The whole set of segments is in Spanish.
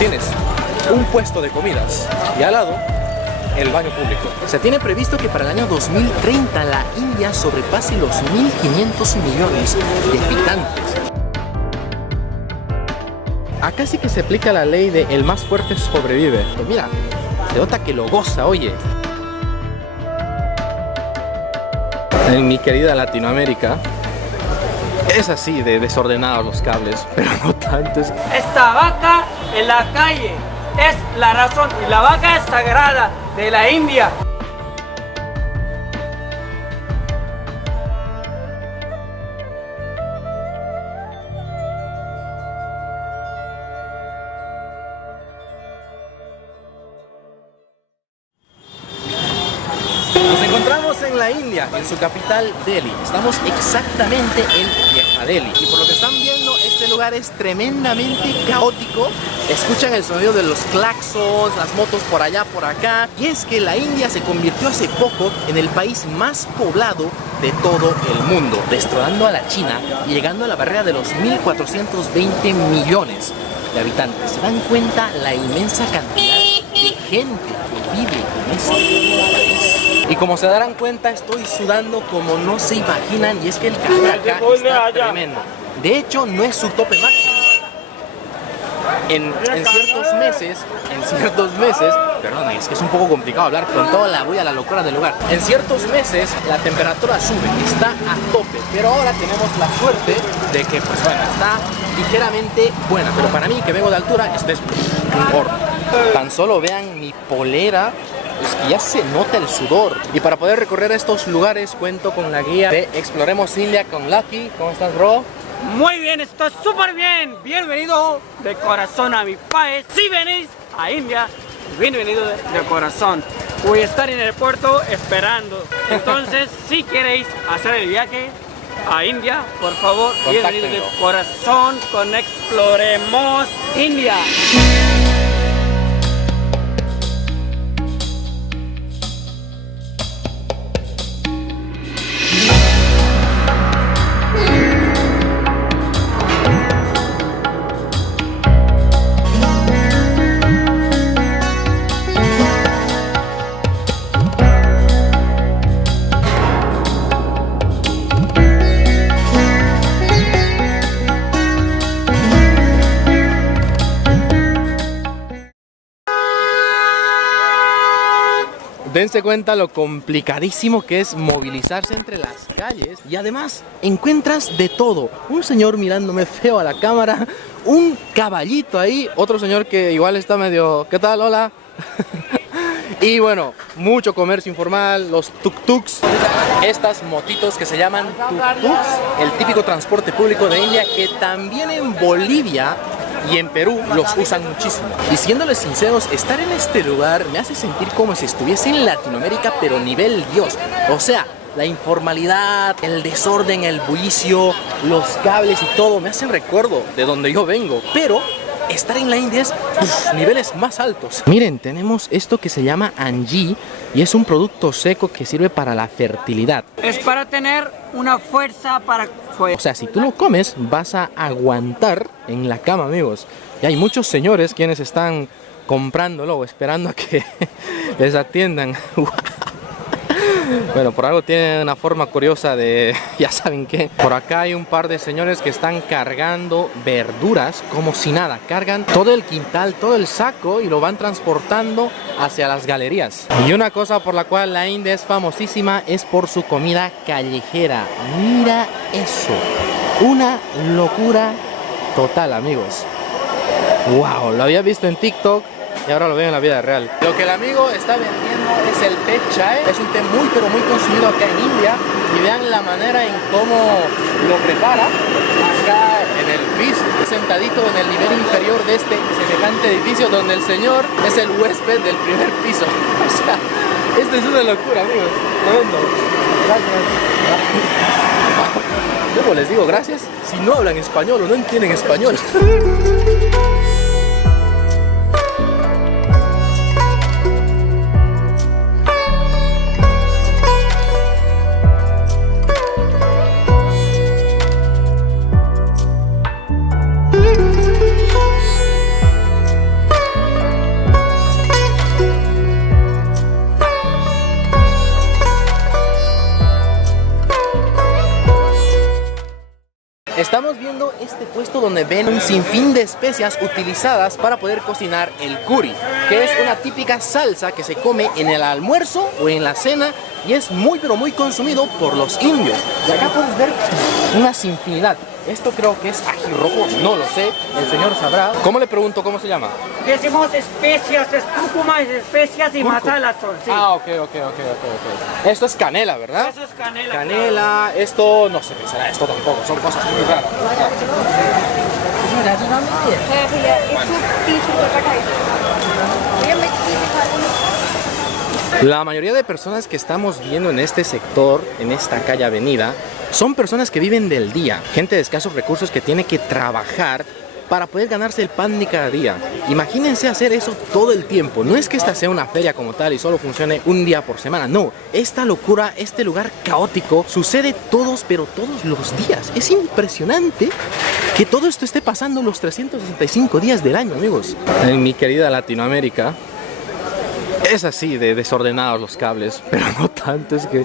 tienes un puesto de comidas y al lado el baño público. Se tiene previsto que para el año 2030 la India sobrepase los 1.500 millones de habitantes. Acá sí que se aplica la ley de el más fuerte sobrevive. Pues mira, se nota que lo goza, oye. En mi querida Latinoamérica es así de desordenados los cables, pero no tanto. Esta vaca en la calle es la razón, y la vaca es sagrada de la India. Nos encontramos en la India, en su capital Delhi. Estamos exactamente en Vieja Delhi. Y por lo que están viendo, este lugar es tremendamente caótico. Escuchan el sonido de los claxons, las motos por allá, por acá. Y es que la India se convirtió hace poco en el país más poblado de todo el mundo, destronando a la China y llegando a la barrera de los 1.420 millones de habitantes. ¿Se dan cuenta la inmensa cantidad de gente que vive en este país? Y como se darán cuenta, estoy sudando como no se imaginan, y es que el calor acá está tremendo. De hecho, no es su tope máximo. En ciertos meses, perdón, es que es un poco complicado hablar con toda la bulla, la locura del lugar. En ciertos meses la temperatura sube, está a tope, pero ahora tenemos la suerte de que, pues bueno, está ligeramente buena. Pero para mí, que vengo de altura, este es un horno. Tan solo vean mi polera. Es que ya se nota el sudor. Y para poder recorrer estos lugares cuento con la guía de Exploremos India con Lucky. ¿Cómo estás, bro? Muy bien, estoy súper bien. Bienvenido de corazón a mi país. Si venís a India, bienvenido de corazón. Voy a estar en el puerto esperando. Entonces, si queréis hacer el viaje a India, por favor, bienvenido de corazón con Exploremos India. Dense cuenta lo complicadísimo que es movilizarse entre las calles. Y además encuentras de todo. Un señor mirándome feo a la cámara, un caballito ahí, otro señor que igual está medio... ¿Qué tal? Hola. Y bueno, mucho comercio informal, los tuk-tuks, estas motitos que se llaman tuk-tuks, el típico transporte público de India, que también en Bolivia y en Perú los usan muchísimo. Y siéndoles sinceros, estar en este lugar me hace sentir como si estuviese en Latinoamérica, pero nivel Dios. O sea, la informalidad, el desorden, el bullicio, los cables y todo me hacen recuerdo de donde yo vengo. Pero estar en la India es niveles más altos. Miren, tenemos esto que se llama anji y es un producto seco que sirve para la fertilidad. Es para tener una fuerza para... O sea, si tú lo comes, vas a aguantar en la cama, amigos. Y hay muchos señores quienes están comprándolo o esperando a que les atiendan. Bueno, por algo tiene una forma curiosa de... ya saben qué. Por acá hay un par de señores que están cargando verduras como si nada. Cargan todo el quintal, todo el saco y lo van transportando hacia las galerías. Y una cosa por la cual la India es famosísima es por su comida callejera. Mira eso. Una locura total, amigos. Wow, lo había visto en TikTok y ahora lo veo en la vida real. Lo que el amigo está vendiendo es el té chai. Es un té muy pero muy consumido acá en India. Y vean la manera en cómo lo prepara. Acá en el piso, sentadito en el nivel inferior de este semejante edificio, donde el señor es el huésped del primer piso. O sea, esto es una locura, amigos. Tremendo. Gracias. ¿Cómo les digo gracias si no hablan español o no entienden español? Estamos viendo este puesto donde ven un sinfín de especias utilizadas para poder cocinar el curry, que es una típica salsa que se come en el almuerzo o en la cena y es muy pero muy consumido por los indios. Y acá puedes ver una infinidad. Esto creo que es ají rojo, no lo sé, el señor sabrá. ¿Cómo le pregunto cómo se llama? Decimos especias, es cúrcuma, especias y masala. Sí. Ah, ok. Esto es canela, ¿verdad? Eso es canela. Canela, esto no sé qué será esto tampoco, son cosas muy raras. La mayoría de personas que estamos viendo en este sector, en esta calle avenida, son personas que viven del día, gente de escasos recursos que tiene que trabajar para poder ganarse el pan de cada día. Imagínense hacer eso todo el tiempo. No es que esta sea una feria como tal y solo funcione un día por semana, no. Esta locura, este lugar caótico, sucede todos los días. Es impresionante que todo esto esté pasando los 365 días del año, amigos. En mi querida Latinoamérica, es así de desordenados los cables, pero no tanto, es que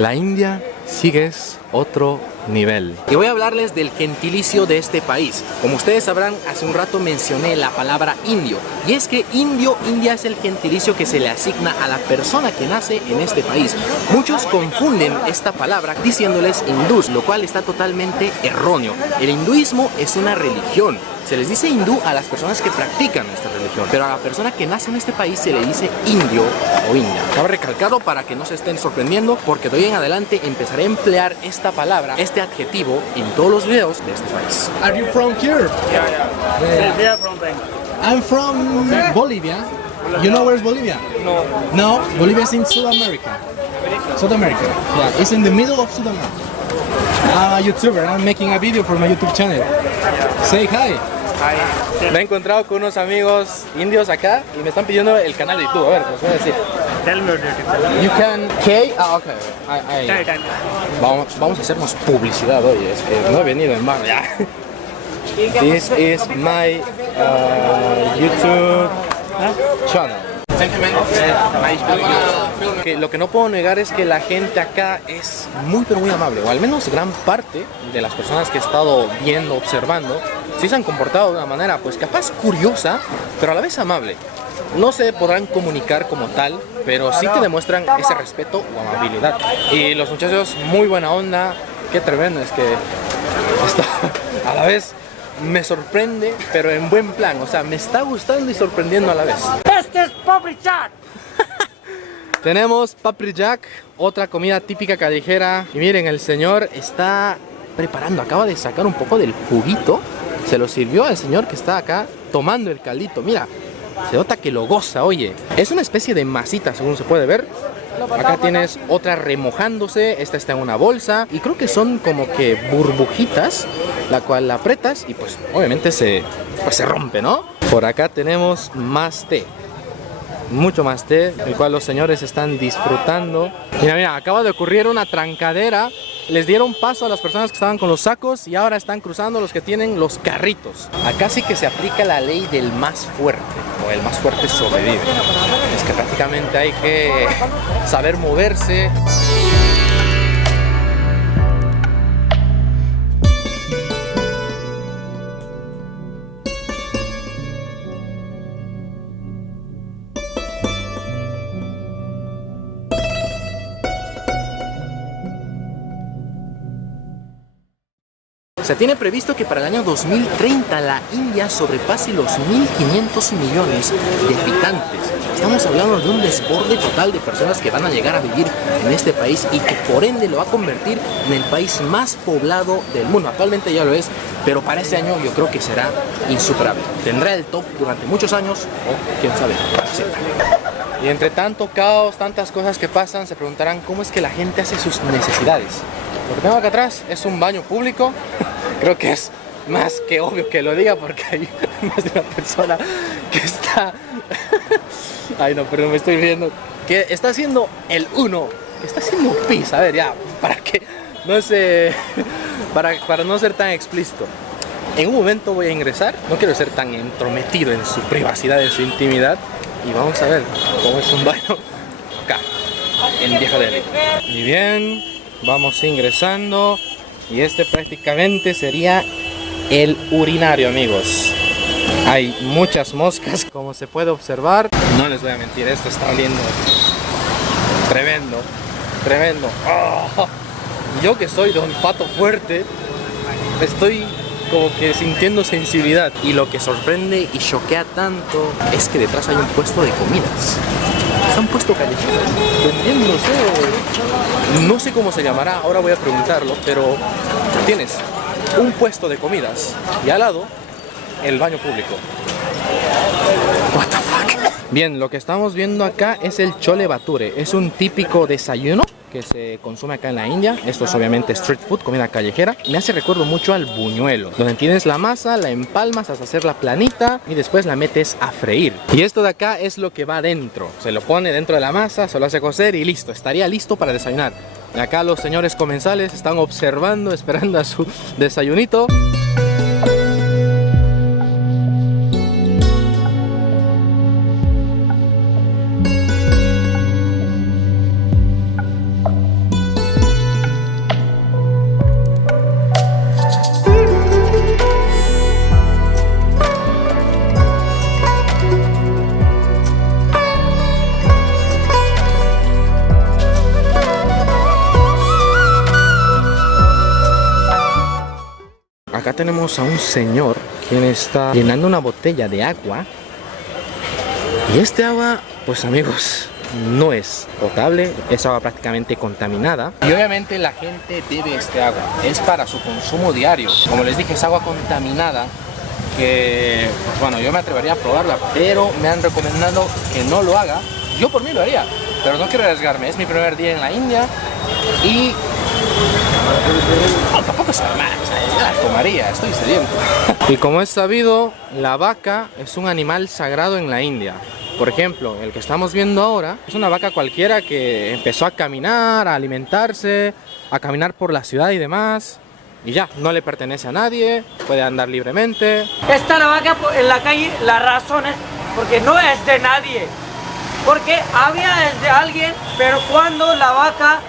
la India sigue es otro nivel. Y voy a hablarles del gentilicio de este país. Como ustedes sabrán, hace un rato mencioné la palabra indio. Y es que India es el gentilicio que se le asigna a la persona que nace en este país. Muchos confunden esta palabra diciéndoles hindús, lo cual está totalmente erróneo. El hinduismo es una religión. Se les dice hindú a las personas que practican esta religión, pero a la persona que nace en este país se le dice indio o india. Cabe recalcarlo para que no se estén sorprendiendo, porque de hoy en adelante empezaré a emplear esta palabra, este adjetivo, en todos los videos de este país. Are you from here? Yeah, from Bangkok. I'm from Bolivia. You know where's Bolivia? No. No, Bolivia is in South America. South America. Yeah, it's in the middle of South America. I'm a YouTuber. I'm making a video for my YouTube channel. Say hi. Me he encontrado con unos amigos indios acá y me están pidiendo el canal de YouTube. A ver, ¿qué voy a decir? Tell me your YouTube. You can... K? Ah, ok. Vamos a hacernos publicidad hoy, es que no he venido en mano ya. This is my YouTube channel. Que lo que no puedo negar es que la gente acá es muy pero muy amable, o al menos gran parte de las personas que he estado viendo, observando, sí se han comportado de una manera pues capaz curiosa, pero a la vez amable. No se podrán comunicar como tal, pero sí te demuestran ese respeto o amabilidad. Y los muchachos, muy buena onda, qué tremendo, es que esto a la vez me sorprende, pero en buen plan, o sea, me está gustando y sorprendiendo a la vez. Este es Papri Chaat. Tenemos papri jack, otra comida típica callejera. Y miren, el señor está preparando, acaba de sacar un poco del juguito. Se lo sirvió al señor que está acá tomando el caldito. Mira, se nota que lo goza, oye. Es una especie de masita, según se puede ver. Acá tienes otra remojándose, esta está en una bolsa. Y creo que son como que burbujitas, la cual la apretas y pues obviamente se rompe, ¿no? Por acá tenemos más té. Mucho más té, el cual los señores están disfrutando. Mira, acaba de ocurrir una trancadera. Les dieron paso a las personas que estaban con los sacos y ahora están cruzando los que tienen los carritos. Acá sí que se aplica la ley del más fuerte, o el más fuerte sobrevive. Es que prácticamente hay que saber moverse. Se tiene previsto que para el año 2030 la India sobrepase los 1.500 millones de habitantes. Estamos hablando de un desborde total de personas que van a llegar a vivir en este país y que por ende lo va a convertir en el país más poblado del mundo. Actualmente ya lo es, pero para este año yo creo que será insuperable. Tendrá el top durante muchos años o quién sabe, siempre. Y entre tanto caos, tantas cosas que pasan, se preguntarán cómo es que la gente hace sus necesidades. Lo que tengo acá atrás es un baño público. Creo que es más que obvio que lo diga porque hay más de una persona que está... Ay no, pero me estoy riendo. Que está haciendo el uno, que está haciendo pis. A ver, ya, para que no se... para no ser tan explícito. En un momento voy a ingresar. No quiero ser tan entrometido en su privacidad, en su intimidad. Y vamos a ver cómo es un baño acá, en Viejo Delhi. Y bien, vamos ingresando. Y este prácticamente sería el urinario, amigos. Hay muchas moscas, como se puede observar. No les voy a mentir, esto está oliendo tremendo, tremendo. ¡Oh! Yo que soy de olfato fuerte, estoy como que sintiendo sensibilidad. Y lo que sorprende y choquea tanto es que detrás hay un puesto de comidas. Se han puesto callejeros vendiendo, no sé cómo se llamará, ahora voy a preguntarlo, pero tienes un puesto de comidas y al lado el baño público. What the fuck? Bien, lo que estamos viendo acá es el chole bhature. Es un típico desayuno que se consume acá en la India. Esto es obviamente street food, comida callejera. Me hace recuerdo mucho al buñuelo, donde tienes la masa, la empalmas hasta hacerla planita y después la metes a freír. Y esto de acá es lo que va dentro. Se lo pone dentro de la masa, se lo hace cocer y listo. Estaría listo para desayunar. Y acá los señores comensales están observando, esperando a su desayunito. Acá tenemos a un señor quien está llenando una botella de agua. Y este agua, pues amigos, no es potable, es agua prácticamente contaminada. Y obviamente la gente bebe este agua, es para su consumo diario. Como les dije, es agua contaminada que, pues bueno, yo me atrevería a probarla, pero me han recomendado que no lo haga. Yo por mí lo haría, pero no quiero arriesgarme. Es mi primer día en la India y no, tampoco sabe mal, yo la tomaría, estoy sediento. Y como es sabido, la vaca es un animal sagrado en la India. Por ejemplo, el que estamos viendo ahora es una vaca cualquiera que empezó a caminar, a alimentarse, a caminar por la ciudad y demás. Y ya, no le pertenece a nadie, puede andar libremente. Está la vaca en la calle, la razón es porque no es de nadie. Porque había es de alguien, pero cuando la vaca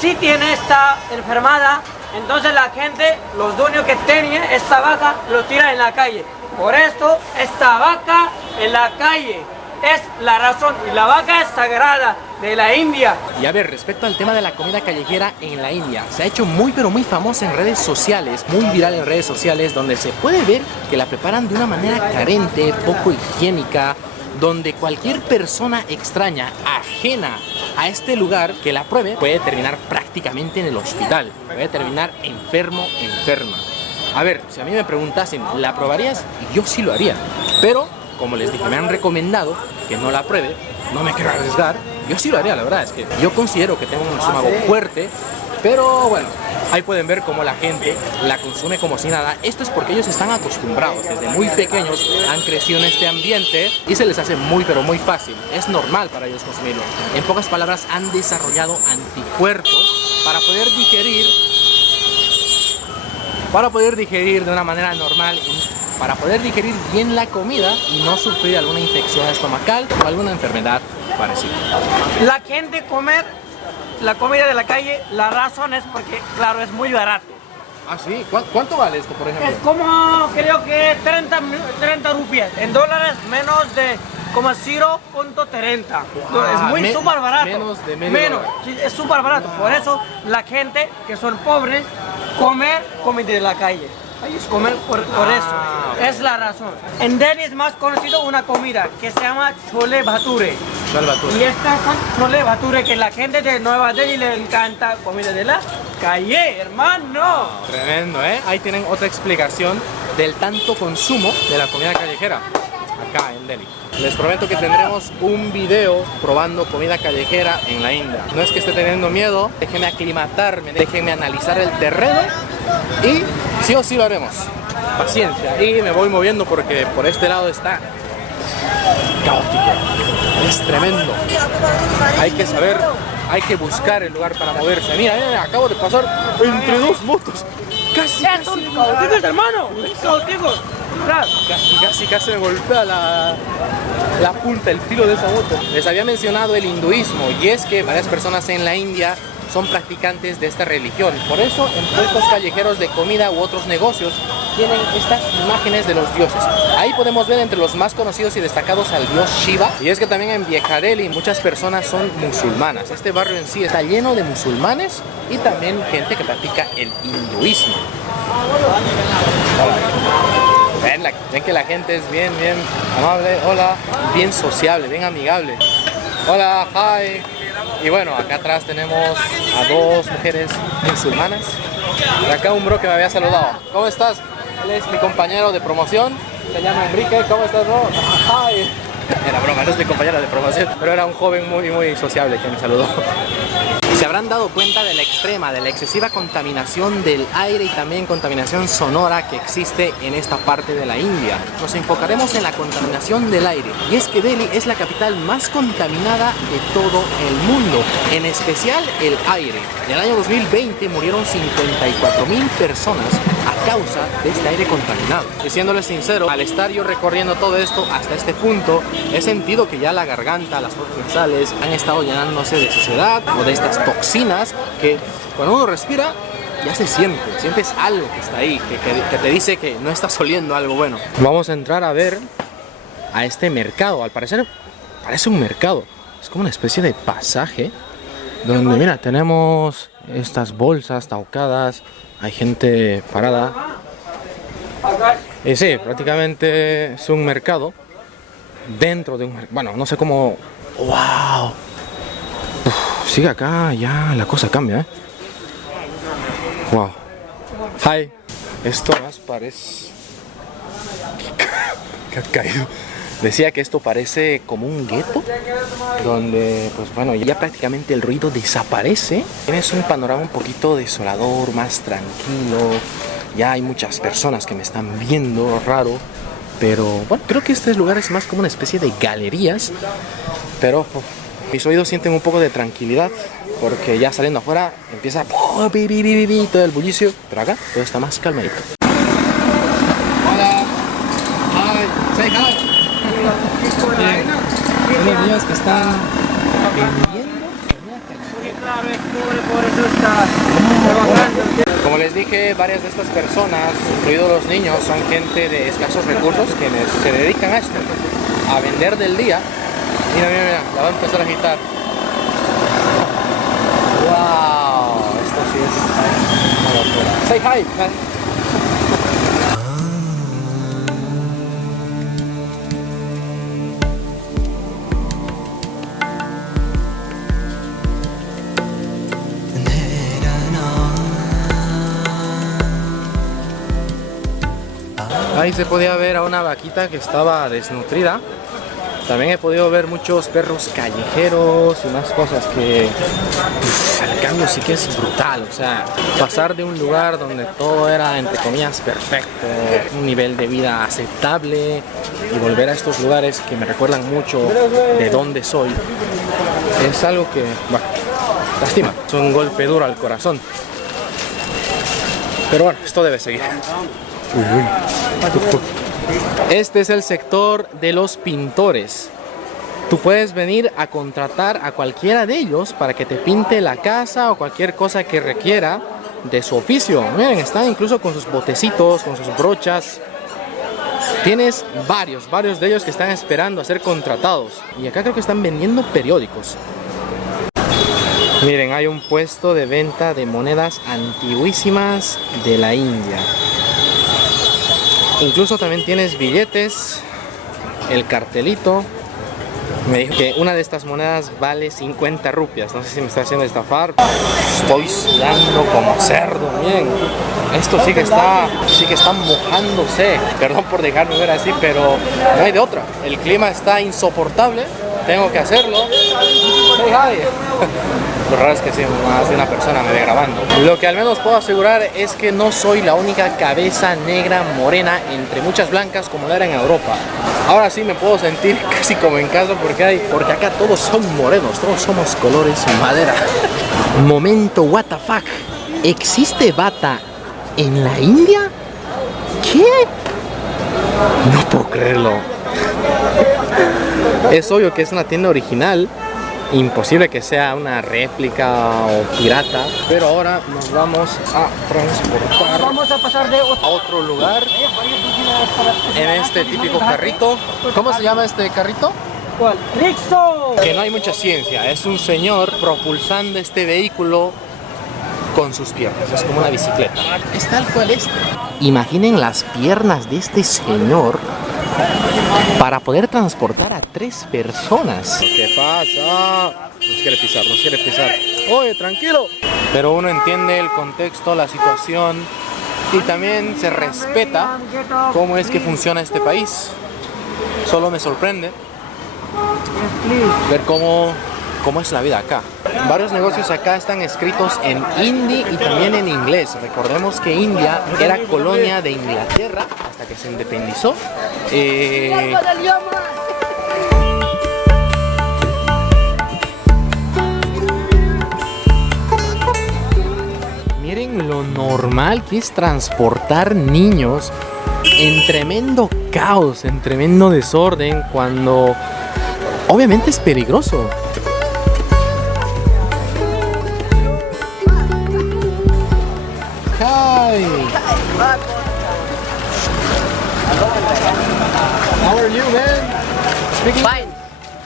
sí tiene esta enfermada, entonces la gente, los dueños que tenían esta vaca, lo tiran en la calle. Por esto, esta vaca en la calle es la razón. Y la vaca es sagrada de la India. Y a ver, respecto al tema de la comida callejera en la India, se ha hecho muy pero muy famosa en redes sociales, muy viral en redes sociales, donde se puede ver que la preparan de una manera carente, poco higiénica, donde cualquier persona extraña, ajena a este lugar que la pruebe, puede terminar prácticamente en el hospital, puede terminar enfermo, enferma. A ver, si a mí me preguntasen, ¿la probarías? Yo sí lo haría, pero como les dije, me han recomendado que no la pruebe, no me quiero arriesgar, yo sí lo haría, la verdad es que yo considero que tengo un estómago fuerte, pero bueno, ahí pueden ver cómo la gente la consume como si nada. Esto es porque ellos están acostumbrados, desde muy pequeños han crecido en este ambiente y se les hace muy pero muy fácil, es normal para ellos consumirlo. En pocas palabras, han desarrollado anticuerpos para poder digerir de una manera normal, para poder digerir bien la comida y no sufrir alguna infección estomacal o alguna enfermedad parecida. La gente comer la comida de la calle, la razón es porque, claro, es muy barato. ¿Ah, sí? ¿Cuánto vale esto, por ejemplo? Es como, creo que 30 rupias. En dólares, menos de como 0.30. Es muy súper barato. Menos de medio dólar. Sí, es súper barato. Por eso, la gente que son pobres, comer comida de la calle. Ellos comen por eso. Es la razón. En Delhi es más conocido una comida que se llama chole bhature. Y estas son chole bhature que la gente de Nueva Delhi le encanta comida de la calle, hermano. Tremendo, ¿eh? Ahí tienen otra explicación del tanto consumo de la comida callejera acá en Delhi. Les prometo que tendremos un video probando comida callejera en la India. No es que esté teniendo miedo, déjenme aclimatarme, déjenme analizar el terreno y sí o sí lo haremos. Paciencia. Y me voy moviendo porque por este lado está caótico. Es tremendo. Hay que saber, hay que buscar el lugar para moverse. Mira, acabo de pasar entre dos motos. Casi cautivos, hermano. Cautivos. Casi me golpea la punta, el filo de esa moto. Les había mencionado el hinduismo y es que varias personas en la India son practicantes de esta religión. Por eso en puestos callejeros de comida u otros negocios tienen estas imágenes de los dioses. Ahí podemos ver entre los más conocidos y destacados al dios Shiva. Y es que también en Vieja Delhi muchas personas son musulmanas. Este barrio en sí está lleno de musulmanes y también gente que practica el hinduismo. Ven que la gente es bien amable, hola, bien sociable, bien amigable. Hola, hi. Y bueno, acá atrás tenemos a dos mujeres musulmanas. Y acá un bro que me había saludado. ¿Cómo estás? Él es mi compañero de promoción. Se llama Enrique. ¿Cómo estás, bro? Hi. Era broma, no es mi compañero de promoción, pero era un joven muy sociable que me saludó. Se habrán dado cuenta de la extrema, de la excesiva contaminación del aire y también contaminación sonora que existe en esta parte de la India. Nos enfocaremos en la contaminación del aire, y es que Delhi es la capital más contaminada de todo el mundo, en especial el aire. En el año 2020 murieron 54.000 personas a causa de este aire contaminado. Y siéndoles sincero, al estar yo recorriendo todo esto hasta este punto, he sentido que ya la garganta, las fosas nasales han estado llenándose de suciedad o de estas toxinas que cuando uno respira ya sientes algo que está ahí, que te dice que no estás oliendo algo bueno. Vamos a entrar a ver a este mercado. Al parecer parece un mercado, es como una especie de pasaje donde mira, tenemos estas bolsas taucadas, hay gente parada y sí, prácticamente es un mercado dentro de un... bueno, no sé cómo... ¡Wow! Sigue acá, ya la cosa cambia, Wow. Hi. Esto más parece... ¿Qué ha caído? Decía que esto parece como un gueto, donde, pues bueno, ya prácticamente el ruido desaparece. Tienes un panorama un poquito desolador, más tranquilo. Ya hay muchas personas que me están viendo raro. Pero bueno, creo que este lugar es más como una especie de galerías. Pero mis oídos sienten un poco de tranquilidad, porque ya saliendo afuera empieza todo el bullicio. Pero acá todo está más calmadito. Hola. Hi. Say hi. Unos niños que están vendiendo. Como les dije, varias de estas personas, incluidos los niños, son gente de escasos recursos quienes se dedican a esto, a vender del día. Mira, la va a empezar a agitar. ¡Wow! Esto sí es una locura. Say hi, man. Ahí se podía ver a una vaquita que estaba desnutrida. También he podido ver muchos perros callejeros y más cosas que el cambio sí que es brutal. O sea, pasar de un lugar donde todo era, entre comillas, perfecto, un nivel de vida aceptable, y volver a estos lugares que me recuerdan mucho de dónde soy, es algo que, bueno, lastima. Es un golpe duro al corazón. Pero bueno, esto debe seguir. Este es el sector de los pintores. Tú puedes venir a contratar a cualquiera de ellos para que te pinte la casa o cualquier cosa que requiera de su oficio. Miren, están incluso con sus botecitos, con sus brochas. Tienes varios de ellos que están esperando a ser contratados. Y acá creo que están vendiendo periódicos. Miren, hay un puesto de venta de monedas antiguísimas de la India. Incluso también tienes billetes, el cartelito. Me dijo que una de estas monedas vale 50 rupias. No sé si me está haciendo estafar. Estoy sudando como cerdo, miren. Esto sí que está mojándose. Perdón por dejarme ver así, pero no hay de otra. El clima está insoportable. Tengo que hacerlo. Hey, hi. Lo raro es que sí, más de una persona me ve grabando. Lo que al menos puedo asegurar es que no soy la única cabeza negra morena entre muchas blancas como lo era en Europa. Ahora sí me puedo sentir casi como en casa porque acá todos son morenos, todos somos colores madera. Momento, what the fuck. ¿Existe bata en la India? ¿Qué? No puedo creerlo. Es obvio que es una tienda original, Imposible que sea una réplica o pirata. Pero ahora nos vamos a transportar Vamos a pasar de a otro lugar en este típico carrito. ¿Cómo se llama este carrito? ¿Cuál? ¡Rixo! Que no hay mucha ciencia, es un señor propulsando este vehículo con sus piernas, es como una bicicleta. Es tal cual este. Imaginen las piernas de este señor para poder transportar a 3 personas. ¿Qué pasa? Nos quiere pisar, nos quiere pisar. Oye, tranquilo. Pero uno entiende el contexto, la situación y también se respeta cómo es que funciona este país. Solo me sorprende ver cómo es la vida acá. Varios negocios acá están escritos en hindi y también en inglés. Recordemos que India era colonia de Inglaterra hasta que se independizó. Miren lo normal que es transportar niños en tremendo caos, en tremendo desorden, cuando obviamente es peligroso. Hi. How are you, man? Speaking Fine.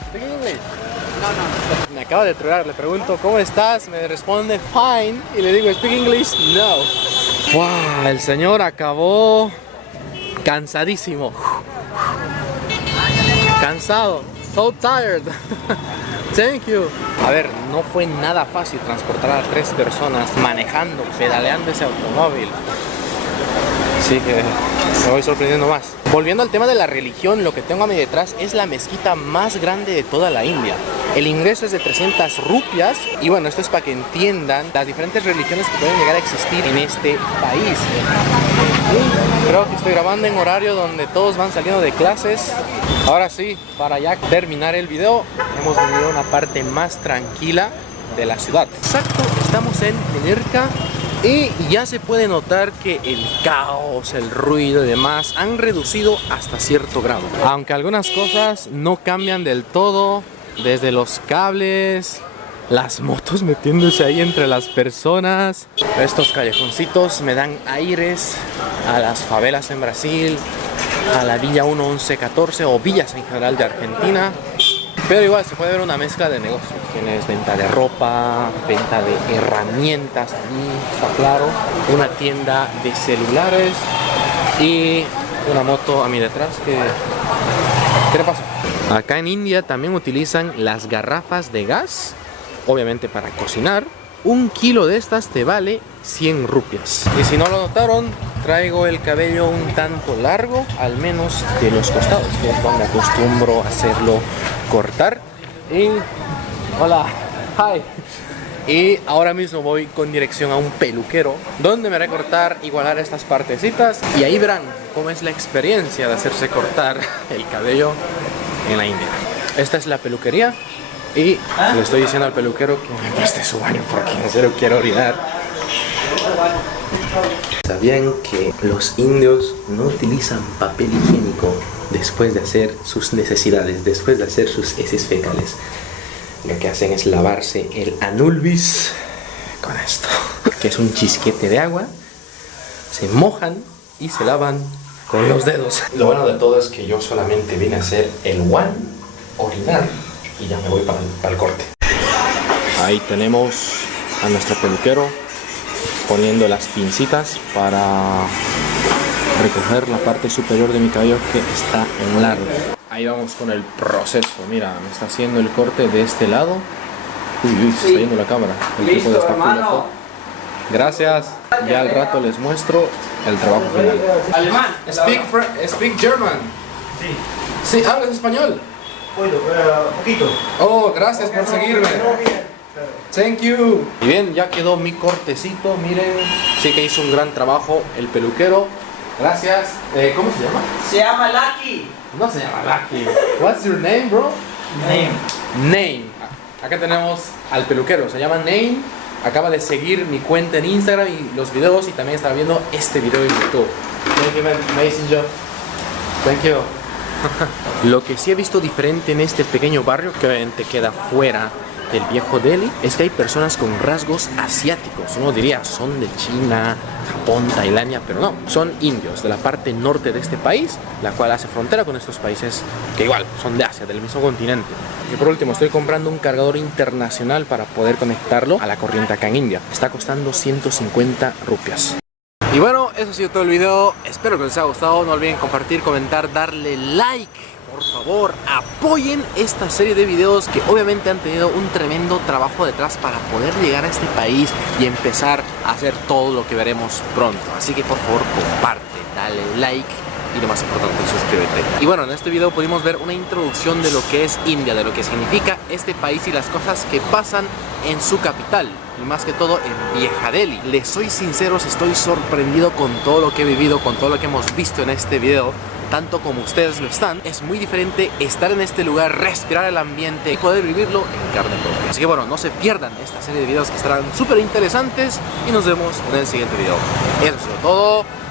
Speaking English. No. Me acaba de trolear, le pregunto ¿cómo estás? Me responde fine y le digo speak English, no. Wow, el señor acabó cansadísimo. Cansado. So tired. Thank you. A ver, no fue nada fácil transportar a 3 personas manejando, pedaleando ese automóvil. Así que me voy sorprendiendo más. Volviendo al tema de la religión, lo que tengo a mi detrás es la mezquita más grande de toda la India. El ingreso es de 300 rupias y bueno, esto es para que entiendan las diferentes religiones que pueden llegar a existir en este país. Y creo que estoy grabando en horario donde todos van saliendo de clases. Ahora sí, para ya terminar el video, hemos venido a una parte más tranquila de la ciudad. Exacto, estamos en Menerka. Y ya se puede notar que el caos, el ruido y demás han reducido hasta cierto grado. Aunque algunas cosas no cambian del todo, desde los cables, las motos metiéndose ahí entre las personas. Estos callejoncitos me dan aires a las favelas en Brasil, a la Villa 1, 11, 14 o villas en general de Argentina. Pero igual se puede ver una mezcla de negocios. Tienes venta de ropa, venta de herramientas, allí está claro. Una tienda de celulares y una moto a mi detrás que... ¿Qué le pasa? Acá en India también utilizan las garrafas de gas, obviamente para cocinar. 1 kilo de estas te vale 100 rupias. Y si no lo notaron, traigo el cabello un tanto largo, al menos de los costados, que es donde acostumbro a hacerlo cortar. Y hola, hi. Y ahora mismo voy con dirección a un peluquero donde me haré cortar, igualar estas partecitas y ahí verán cómo es la experiencia de hacerse cortar el cabello en la India. Esta es la peluquería y le estoy diciendo al peluquero que me preste su baño porque en serio quiero orinar. ¿Sabían que los indios no utilizan papel higiénico después de hacer sus necesidades, después de hacer sus heces fecales? Lo que hacen es lavarse el anulbis con esto, que es un chisquete de agua. Se mojan y se lavan con los dedos. Lo bueno de todo es que yo solamente vine a hacer el one, orinar, y ya me voy para el corte. Ahí tenemos a nuestro peluquero poniendo las pincitas para recoger la parte superior de mi cabello que está en largo. Ahí vamos con el proceso. Mira, me está haciendo el corte de este lado. Uy, se está yendo la cámara. El tipo de esta. Gracias. Ya al rato les muestro el trabajo final. Alemán. Speak German. Sí. Sí, ¿hablas español? Puedo, poquito. Oh, gracias por seguirme. Thank you. Y bien, ya quedó mi cortecito. Miren, sí que hizo un gran trabajo el peluquero. Gracias. ¿Cómo se llama? Se llama Lucky. No se llama Lucky. What's your name, bro? Name. Acá tenemos al peluquero. Se llama Name. Acaba de seguir mi cuenta en Instagram y los videos, y también está viendo este video en YouTube. Thank you, man. Amazing job. Thank you. Lo que sí he visto diferente en este pequeño barrio, que obviamente queda fuera del viejo Delhi es que hay personas con rasgos asiáticos. Uno diría, son de China, Japón, Tailandia, pero no, son indios de la parte norte de este país, la cual hace frontera con estos países que igual son de Asia, del mismo continente. Y por último, estoy comprando un cargador internacional para poder conectarlo a la corriente acá en India. Está costando 150 rupias. Y bueno, eso ha sido todo el video. Espero que les haya gustado. No olviden compartir, comentar, darle like. Por favor, apoyen esta serie de videos que obviamente han tenido un tremendo trabajo detrás para poder llegar a este país y empezar a hacer todo lo que veremos pronto. Así que por favor, comparte, dale like y lo más importante, suscríbete. Y bueno, en este video pudimos ver una introducción de lo que es India, de lo que significa este país y las cosas que pasan en su capital. Y más que todo en Vieja Delhi. Les soy sincero, estoy sorprendido con todo lo que he vivido, con todo lo que hemos visto en este video, tanto como ustedes lo están. Es muy diferente estar en este lugar, respirar el ambiente y poder vivirlo en carne propia. Así que bueno, no se pierdan esta serie de videos que estarán súper interesantes y nos vemos en el siguiente video. Eso es todo.